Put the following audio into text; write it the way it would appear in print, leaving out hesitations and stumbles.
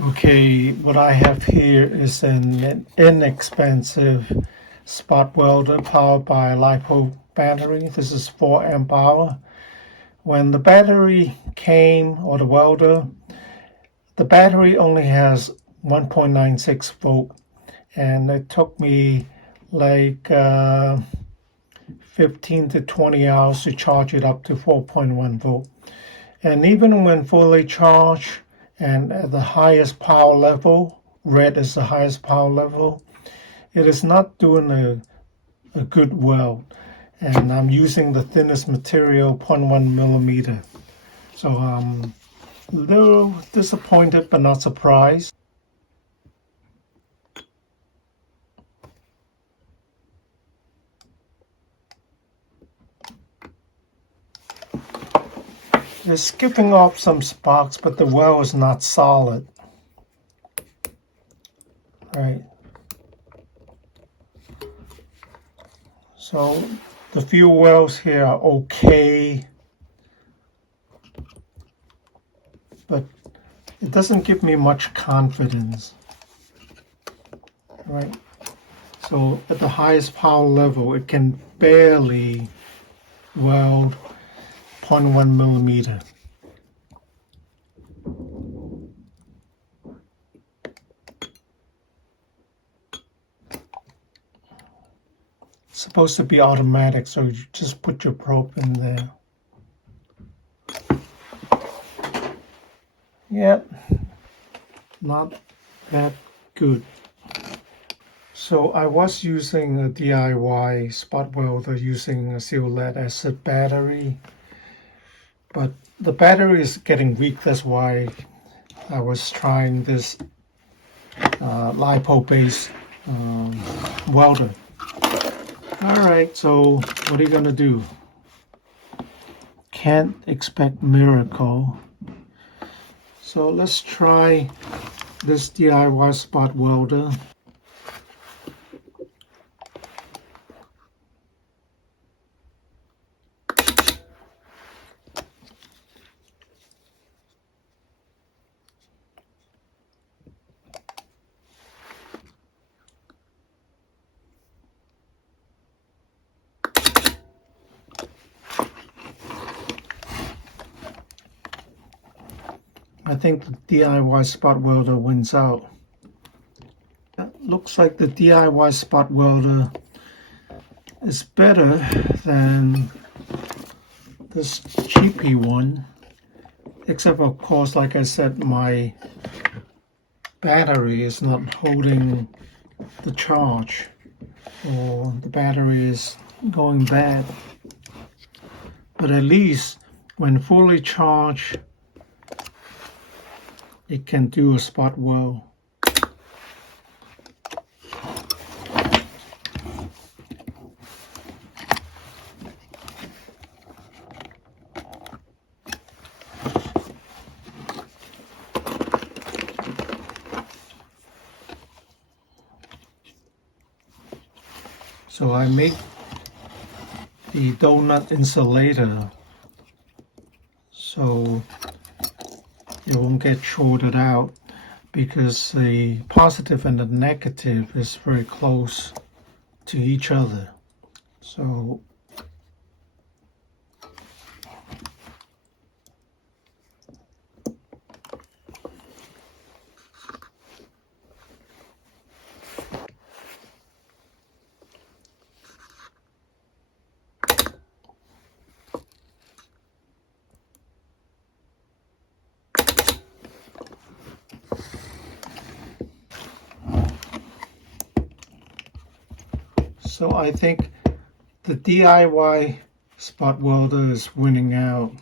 Okay, what I have here is an inexpensive spot welder powered by a lipo battery. This is 4 amp hour. When the battery came, or the welder, the battery only has 1.96 volt, and it took me like 15 to 20 hours to charge it up to 4.1 volt. And even when fully charged and at the highest power level, red is the highest power level, it is not doing a good weld. And I'm using the thinnest material, 0.1 millimeter. So I'm a little disappointed but not surprised. It's skipping off some sparks, but the weld is not solid. Right. So the few welds here are okay, but it doesn't give me much confidence. Right. So at the highest power level, it can barely weld 0.1 millimeter. It's supposed to be automatic, so you just put your probe in there. Yep, not that good. So I was using a DIY spot welder using a silver lead acid battery, but the battery is getting weak. That's why I was trying this lipo-based welder. Alright, so what are you gonna do? Can't expect miracle. So let's try this DIY spot welder. I think the DIY spot welder wins out. It looks like the DIY spot welder is better than this cheapy one, except of course, like I said, my battery is not holding the charge, or the battery is going bad. But at least when fully charged, it can do a spot weld. So I made the donut insulator so it won't get shorted out, because the positive and the negative is very close to each other. So I think the DIY spot welder is winning out.